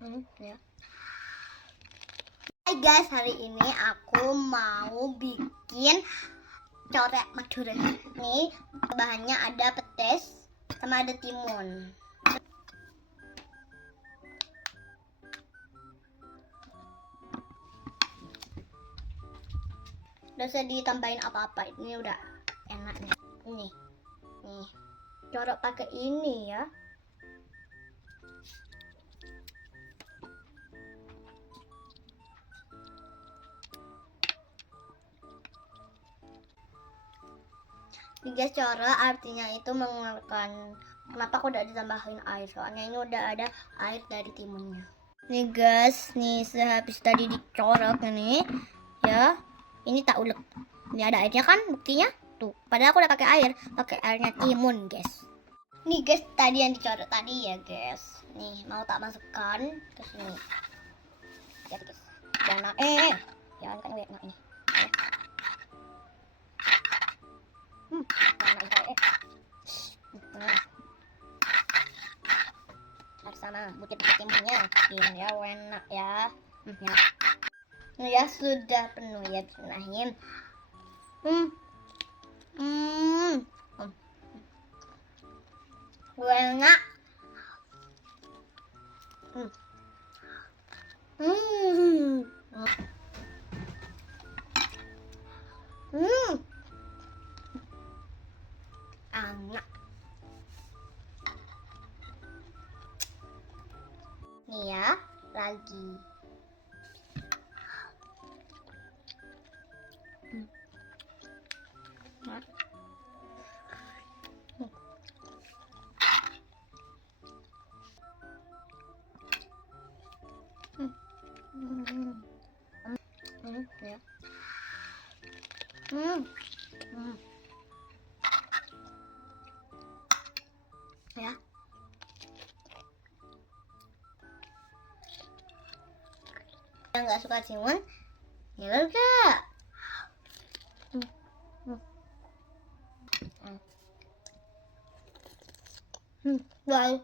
Ya. Hai guys, hari ini aku mau bikin corek Madura. Nih bahannya ada petis sama ada timun. Udah usah ditambahin apa-apa, ini udah enak nih. Nih corok pakai ini ya. Guys, corok artinya itu mengeluarkan. Kenapa aku udah ditambahin air? Soalnya ini udah ada air dari timunnya. Nih guys, nih sehabis tadi dicorok ini ya, ini tak ulek. Ini ada airnya kan buktinya tuh. Padahal aku udah pakai airnya timun guys. Nih guys, tadi yang dicorok tadi ya guys. Nih mau tak masukkan ke sini. Ya guys. Jangan jangan kan enak ini. Harus sama butir-butir timunnya. Ya enak ya. Ya sudah penuh ya, bismillahirrahmanirrahim. Enak. Enak. Nih ya, lagi. Ya. Ya. Yang nggak suka timun, ya udah. Bye.